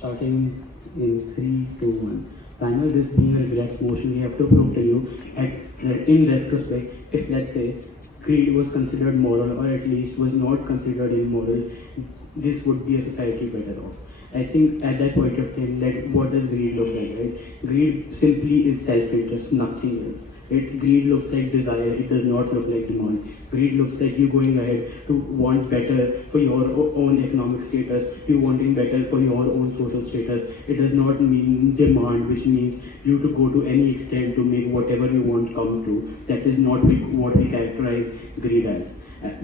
Starting in 3, 2, 1. Daniel, this being a relaxed motion, we have to prove to you in retrospect, if let's say greed was considered moral or at least was not considered immoral, this would be a society better off. I think at that point of time, like, what does greed look like, right? Greed simply is self-interest, nothing else. Greed looks like desire, it does not look like demand. Greed looks like you going ahead to want better for your own economic status, you wanting better for your own social status. It does not mean demand, which means you to go to any extent to make whatever you want come true. That is not what we characterize greed as.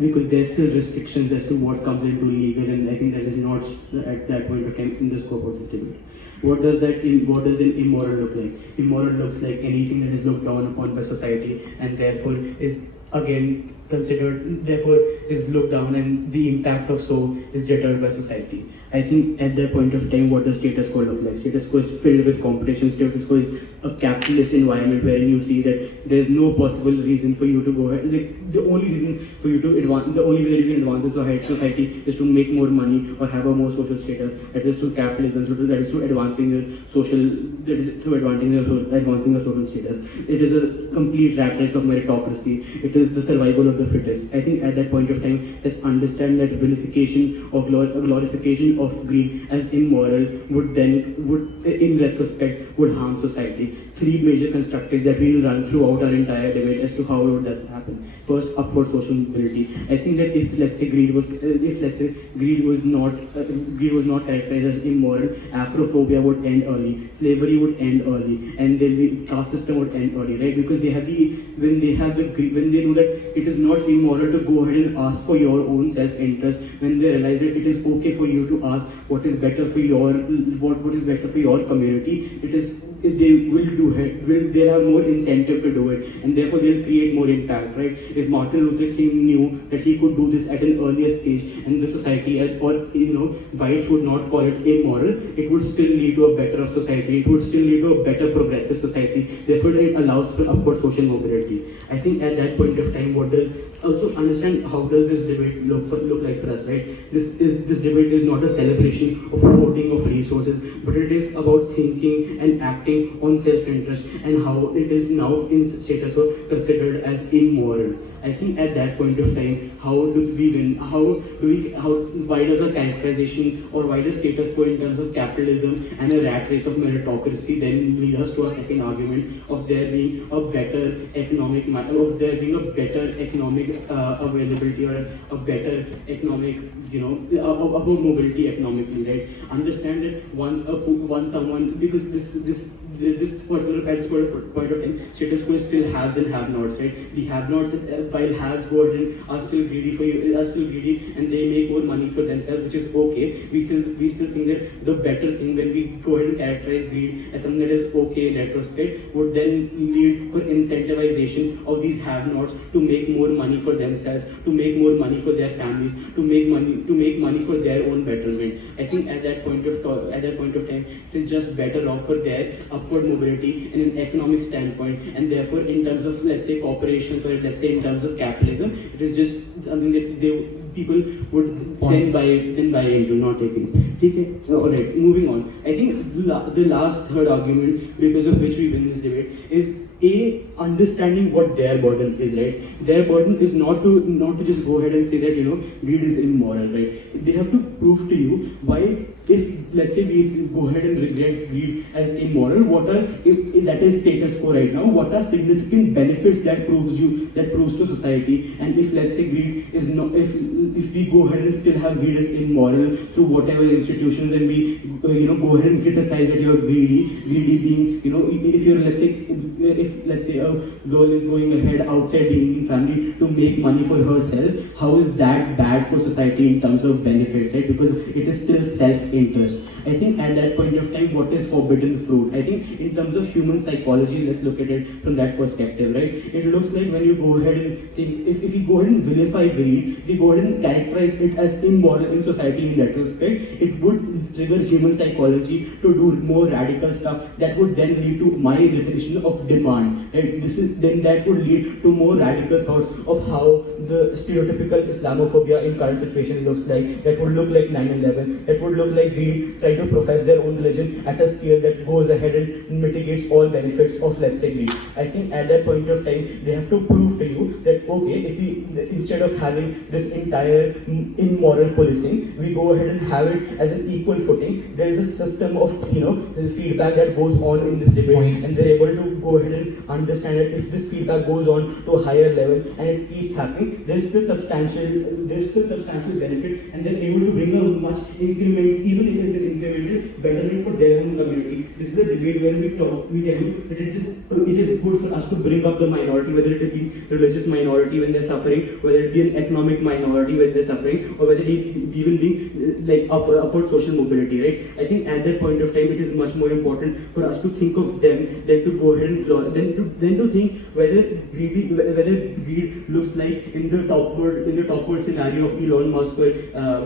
Because there's still restrictions as to what comes into legal, and I think that is not at that point of time in the scope of this debate. What does then immoral look like? Immoral looks like anything that is looked down upon by society and therefore is again considered, therefore is looked down, and the impact of so is deterred by society. I think at that point of time, what does status quo look like? Status quo is filled with competition. Status quo is a capitalist environment wherein you see that there's no possible reason for you to go ahead. Like, the only reason for you to advance, the only way you can advance this society is to make more money or have a more social status. That is through capitalism. So that is through advancing your social, that is through advancing your social status. It is a complete rat race of meritocracy. It is the survival of the fittest. I think at that point of time, let's understand that vilification or glorification of greed as immoral would in retrospect harm society. Three major constructs that we will run throughout our entire debate as to how would that happen. First, upward social mobility. I think that if let's say greed was not characterized as immoral, Afrophobia would end early, slavery would end early, and then the caste system would end early, right? Because when they know that it is not immoral to go ahead and ask for your own self-interest, when they realize that it is okay for you to ask what is better for your community, they'll have more incentive to do it, and therefore they'll create more impact, right? If Martin Luther King knew that he could do this at an earlier stage, and the society whites would not call it immoral, it would still lead to a better society, it would still lead to a better progressive society. Therefore it allows for upward social mobility. I think at that point of time, also understand how does this debate look like for us, right? This debate is not a celebration of hoarding of resources, but it is about thinking and acting on self-interest and how it is now in status quo considered as immoral. I think at that point of time, how do we win? Why does a characterization or why does status quo in terms of capitalism and a rat race of meritocracy then lead us to a second argument of there being a better economic availability or a better economic, about mobility economically, right? Understand that once someone, because this particular point of time, status quo still haves and have-nots, right? The have-not, while haves go ahead and are still greedy, and they make more money for themselves, which is okay. We still think that the better thing when we go ahead and characterize greed as something that is okay in retrospect would then lead for incentivization of these have-nots to make more money for themselves, to make more money for their families, to make money for their own betterment. I think at that point of time, it is just better off for their upward mobility in an economic standpoint, and therefore in terms of, let's say, corporations, or let's say in terms of capitalism, it is just something that people would then buy into, not taking. Okay, alright, moving on. I think the last third argument because of which we win this debate is understanding what their burden is, right? Their burden is not to just go ahead and say that greed is immoral, right? They have to prove to you why, if let's say we go ahead and regret greed as immoral, if that is status quo right now, what are significant benefits that proves to society? And if let's say greed is not, if we go ahead and still have greed as immoral through whatever institutions, and we go ahead and criticize that you're greedy being, if you're let's say a girl is going ahead outside the Indian family to make money for herself, how is that bad for society in terms of benefits, right? Because it is still self-interest. I think at that point of time, what is forbidden fruit? I think in terms of human psychology, let's look at it from that perspective, right? It looks like when you go ahead and think, if we go ahead and vilify greed, if we go ahead and characterize it as immoral in society in retrospect, it it would trigger human psychology to do more radical stuff that would then lead to my definition of demand. Right? Then that would lead to more radical thoughts of how the stereotypical Islamophobia in current situation looks like. That would look like 9/11. That would look like we try to profess their own religion at a scale that goes ahead and mitigates all benefits of, let's say, greed. I think at that point of time they have to prove to you that okay, if we instead of having this entire immoral policing, we go ahead and have it as an equal footing. There is a system of feedback that goes on in this debate, and they're able to go ahead and understand that if this feedback goes on to a higher level and it keeps happening, there's still substantial benefit, and they're able to bring a much increment, even if it's an incremental betterment for their own community. This is a debate where we tell you that it is good for us to bring up the minority, whether it be religious minority when they're suffering, whether it be an economic minority when they're suffering, or whether it even be like upward social mobility, right? I think at that point of time it is much more important for us to think of them than to go ahead and then to think whether greed looks like in the topward scenario of Elon Musk or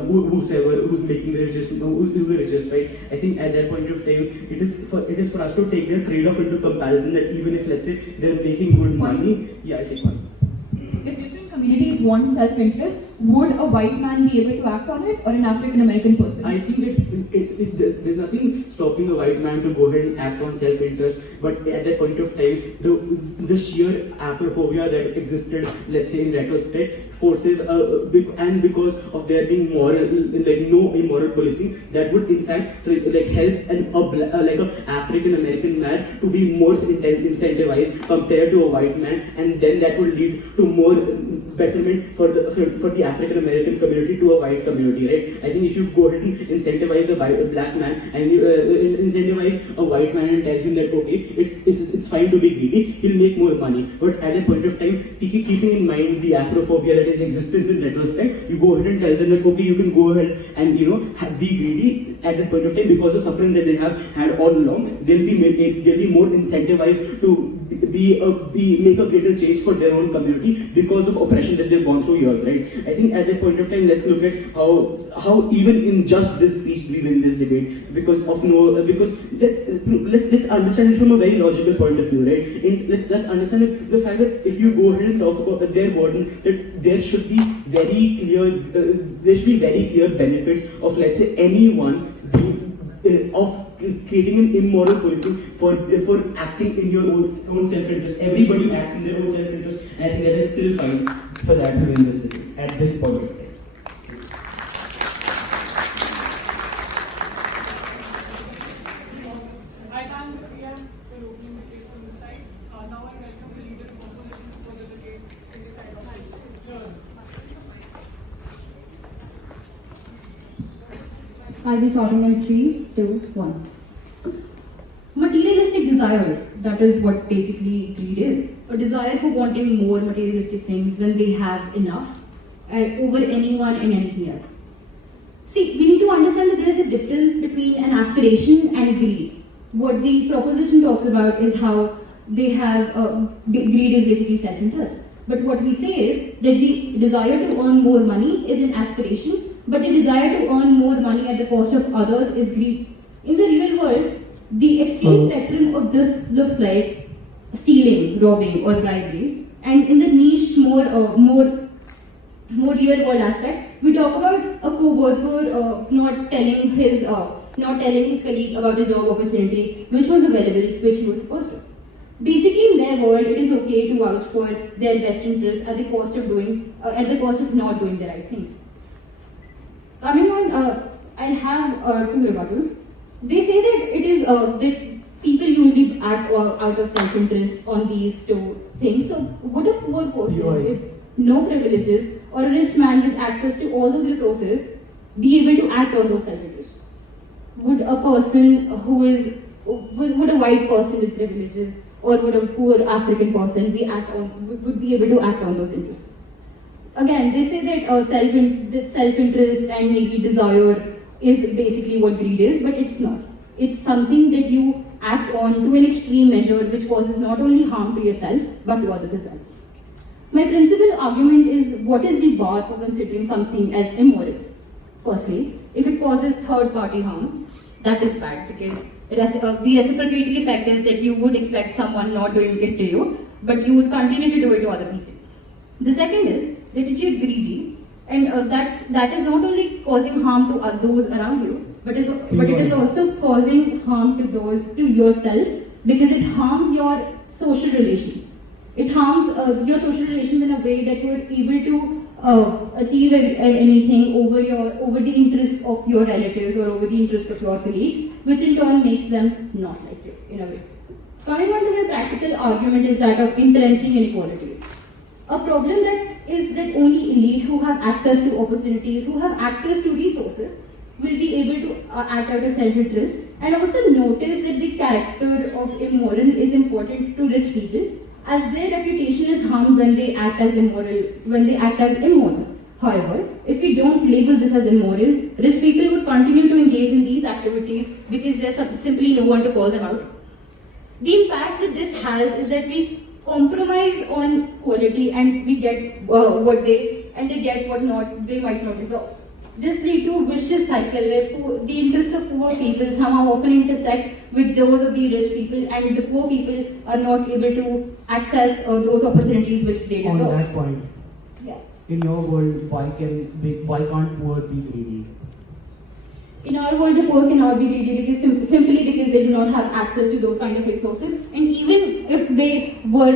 who's making the richest, who's the richest, right? I think at that point of time it is for us to take their trade-off into comparison, that even if, let's say, they're making good money, I take one. If different communities want self-interest, would a white man be able to act on it, or an African-American person? I think that there's nothing stopping a white man to go ahead and act on self-interest, but at that point of time, the sheer Afrophobia that existed, let's say in retrospect, forces, and because of there being moral, like no immoral policing, that would in fact like help like a African American man to be more incentivized compared to a white man, and then that would lead to more betterment for the African American community to a white community, right? I think if you go ahead and incentivize a black man and you incentivize a white man and tell him that okay, it's fine to be greedy, he'll make more money. But at a point of time, keeping in mind the Afrophobia that is existence in retrospect, you go ahead and tell them that okay, you can go ahead and be greedy at that point of time because of suffering that they have had all along. They'll be more incentivized to make a greater change for their own community because of oppression that they've gone through years, right? I think at that point of time, let's look at how even in just this speech we win this debate because let's understand it from a very logical point of view, right? And let's understand the fact that if you go ahead and talk about their warden, that there should be very clear benefits of, let's say, anyone of creating an immoral policing for acting in your own self-interest. Everybody acts in their own self-interest, and I think that is still fine for that to win this debate at this point of time. I thank the PM for opening the case on this side. Now I welcome the leader of opposition to further the case in this side of the house. I'll be starting in 3, 2, 1. Materialistic desire, that is what basically greed is. A desire for wanting more materialistic things when they have enough over anyone and anything else. See, we need to understand that there is a difference between an aspiration and greed. What the proposition talks about is how they have, greed is basically self-interest. But what we say is that the desire to earn more money is an aspiration, but the desire to earn more money at the cost of others is greed. In the real world, the extreme spectrum of this looks like stealing, robbing, or bribery. And in the niche, more real world aspect, we talk about a co-worker not telling his colleague about his job opportunity, which was available, which he was supposed to. Basically, in their world, it is okay to vouch for their best interests at the cost of not doing the right things. Coming on, I'll have 2 rebuttals. They say that it is that people usually act out of self-interest on these 2 things. So, would a poor person with no privileges or a rich man with access to all those resources be able to act on those self-interests? Would a person would a white person with privileges or would a poor African person would be able to act on those interests? Again, they say that self-interest and maybe desire is basically what greed is, but it's not. It's something that you act on to an extreme measure which causes not only harm to yourself, but to others as well. My principal argument is, what is the bar for considering something as immoral? Firstly, If it causes third party harm, that is bad because the reciprocating effect is that you would expect someone not doing it to you, but you would continue to do it to other people. The second is that if you're greedy, and that is not only causing harm to those around you, but it is also causing harm to yourself because it harms your social relations. It harms your social relations in a way that you're able to achieve anything over the interests of your relatives or over the interests of your colleagues, which in turn makes them not like you in a way. Coming on to the practical argument is that of entrenching inequalities. A problem that is that only elite who have access to opportunities, who have access to resources, will be able to act out of self-interest, and also notice that the character of immoral is important to rich people, as their reputation is harmed when they act as immoral. However, if we don't label this as immoral, rich people would continue to engage in these activities because there's simply no one to call them out. The impact that this has is that we compromise on quality and we get they get what they might not deserve. This leads to a vicious cycle where the interests of poor people somehow often intersect with those of the rich people, and the poor people are not able to access those opportunities which they deserve. On that point, Yes. in your world, why can't poor be greedy? In our world, the poor cannot be greedy simply because they do not have access to those kind of resources. And even if they were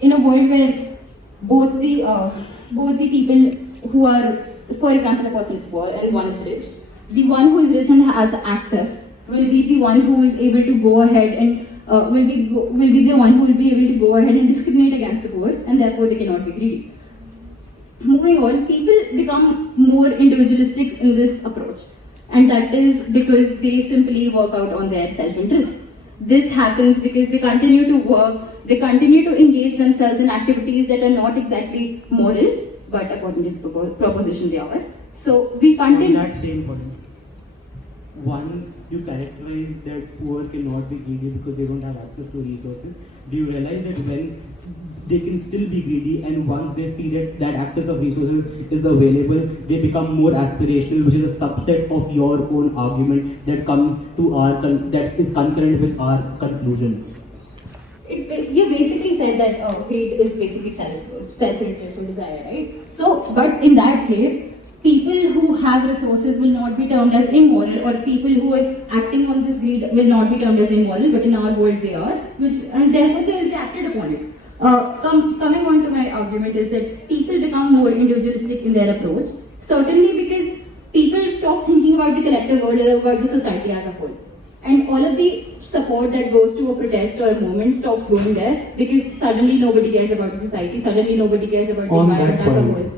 in a world where both the people who are, for example, a person is poor and one is rich, the one who is rich and has the access will be the one who is able to go ahead and will be the one who will be able to go ahead and discriminate against the poor, and therefore they cannot be greedy. Moving on, people become more individualistic in this approach. And that is because they simply work out on their self-interests. This happens because they continue to work, they continue to engage themselves in activities that are not exactly moral, but according to the proposition they are. So we continue. On that same point, once you characterize that poor cannot be greedy because they don't have access to resources, do you realize that when they can still be greedy, and once they see that access of resources is available, they become more aspirational, which is a subset of your own argument that comes to that is concurrent with our conclusion. You basically said that greed is basically self-interest and desire, right? So, but in that case, people who have resources will not be termed as immoral, or people who are acting on this greed will not be termed as immoral, but in our world they are, and therefore they will be acted upon it. Coming on to my argument is that people become more individualistic in their approach, certainly because people stop thinking about the collective world or about the society as a whole. And all of the support that goes to a protest or a movement stops going there because suddenly nobody cares about the society, suddenly nobody cares about the environment as a whole.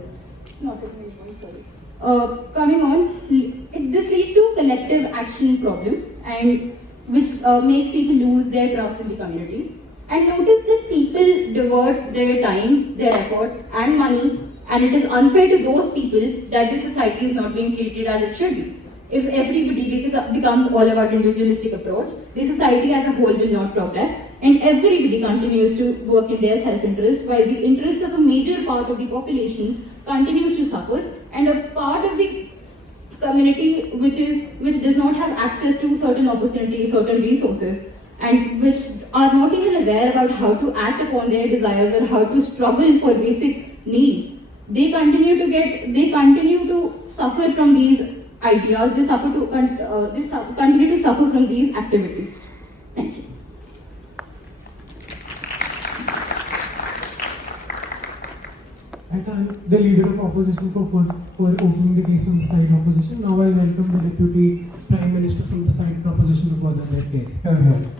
Not at this point, sorry. Coming on, this leads to a collective action problem, and which makes people lose their trust in the community. And notice that people divert their time, their effort, and money, and it is unfair to those people that the society is not being treated as it should be. If everybody becomes all about individualistic approach, the society as a whole will not progress, and everybody continues to work in their self-interest, while the interest of a major part of the population continues to suffer, and a part of the community which does not have access to certain opportunities, certain resources, and which are not even aware about how to act upon their desires or how to struggle for basic needs, they continue to suffer from these ideas, they continue to suffer from these activities. Thank you. I thank the leader of opposition for opening the case on the side opposition. Now I welcome the Deputy Prime Minister from the side proposition to further their case. Here.